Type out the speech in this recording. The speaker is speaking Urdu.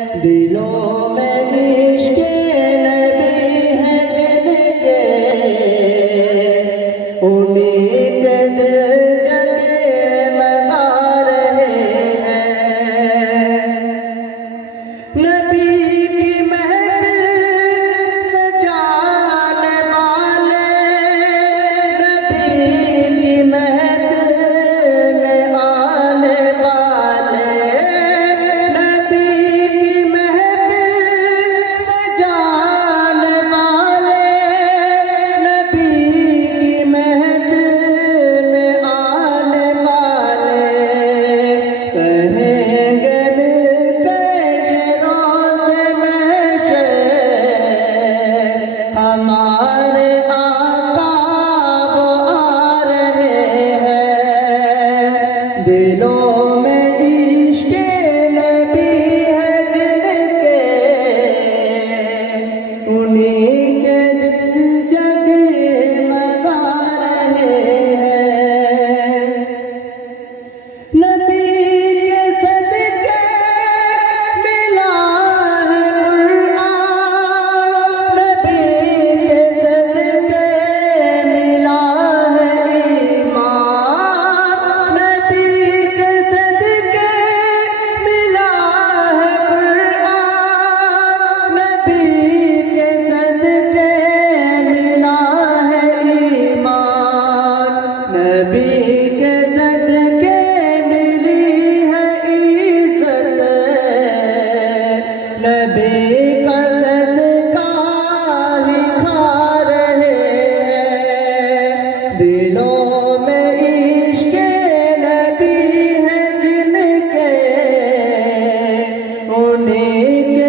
دلوں میں عشق نبی ہے جن کے، انہیں کے دل جگمگا رہے ہیں۔ نبی کی محفل سجانے والے، نبی کی محفل میں آنے والے، ہمارے آقا وہ آ رہے ہیں۔ دلوں میں عشق نبی ہے جن کے، انہیں کے دل جگمگا رہے ہیں۔ نبی کے صدقے ملا ہے قرآن، نبی کے صدقے ملی ہے عزت، نبی کا صدقہ ہی کھا رہے ہیں۔ دلوں میں عشق نبی ہے جن کے، انہیں